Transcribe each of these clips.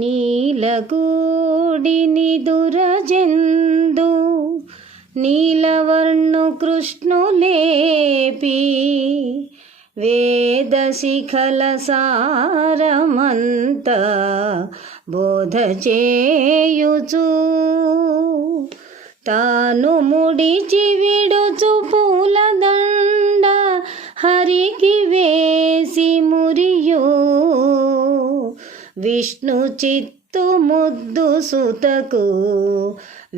నీలగూడిని దురజెందు నీలవర్ణు కృష్ణులేపి వేదశిఖల సారమంత బోధ చేయుచు తాను ముడిచి విడుచు పూలదండ హరికి వేసి మురియు విష్ణు చిత్తు ముద్దు సుతకు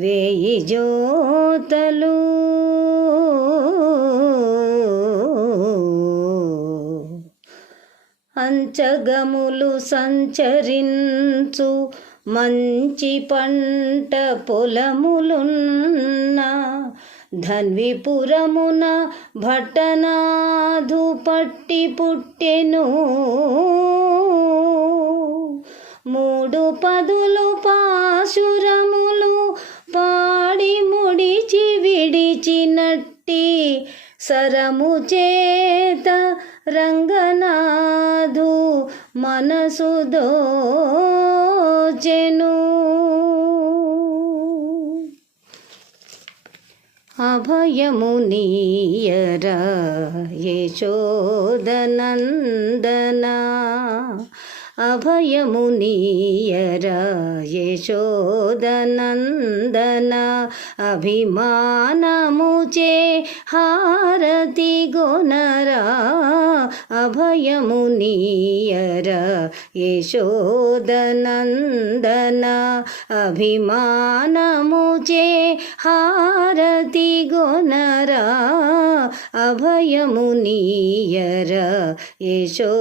వేయి జ్యోతలు అంచగములు సంచరించు మంచి పంట పొలములున్న ధన్విపురమున భట్టనాథు పట్టి పుట్టెను. 3 పదులు పాశురములు పాడి ముడిచి విడిచినట్టి సరము చేత రంగనాథు మనసు దోచెను. అభయము నీయరా యశోదనందన అభయము నీయరా యశోదనందన అభిమానముచే హారతి గొనరా అభయము నీయరా యశోదనందన అభిమానముచే హారతి గొనరా అభయము నీయరా యశోదనందన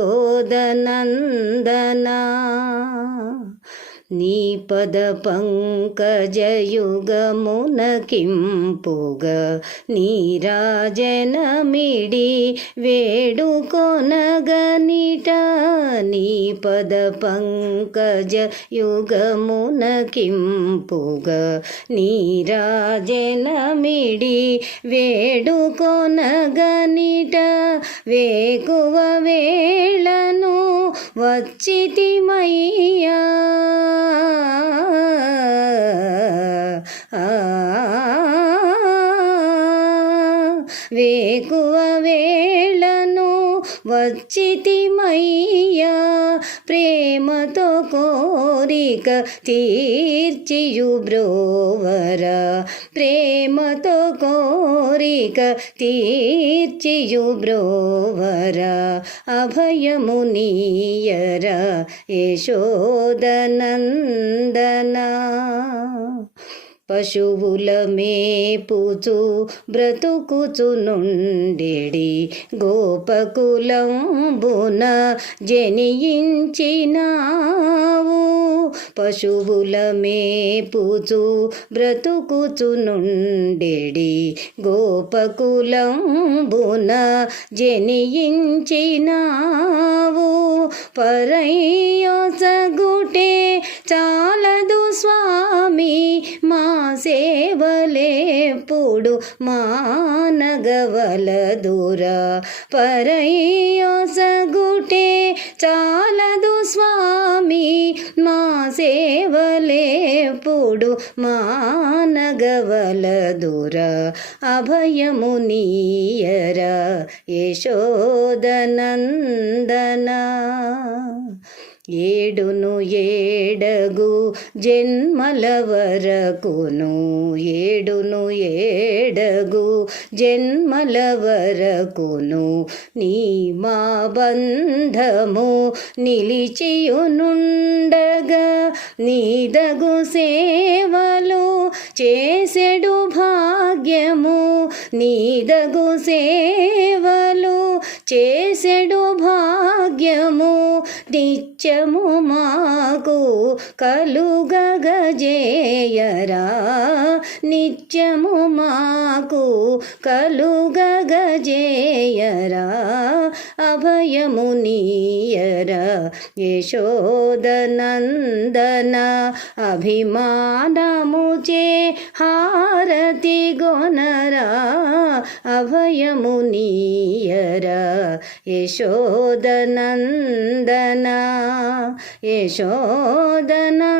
నీ పద పంకజయుగమున కింపుగ నీరాజనమిడి వేడుకొనగనిట నీ పద పంకజయుగమున కింపుగ నీరాజనమిడి వేడుకొనగనిట వేకువ వేళను వచ్చితిమయ్యా వేకువ వేళను వచ్చితిమయ్యా ప్రేమతో కోరిక తీర్చియు బ్రోవరా ప్రేమతో కోరిక తీర్చియు బ్రోవరా అభయము నీయరా యశోదనందన పశువుల మేపుచు బ్రతుకుచునుండెడి గోపకులంబున జనియించినావు పశువుల మేపుచు బ్రతుకుచునుండెడి గోపకులంబున జనియించినావు పరయ్యొసగుటే చాలదు స్వామి మా సేవలేప్పుడు మానగవలదురా పరయ్యొసగుటే చాలదు స్వామి మా సేవలేప్పుడు మానగవలదురా అభయము నీయరా యశోదనందన ఏడును ఏడగు జన్మల వరకును ఏడును ఏడగు జన్మల వరకును నీ మా బంధము నిలిచియునుండగా నీదగు సేవలు చేసెడు భాగ్యము నీదగు సేవలు చేసెడు భాగ్యము నిత్యము మాకు కలుగగజేయరా నిత్యము మాకు కలుగగజేయరా అభయము నీయరా యశోదనందన అభిమానముచే హారతి గొనరా అభయము నీయరా యశోదనందన యశోదనందనా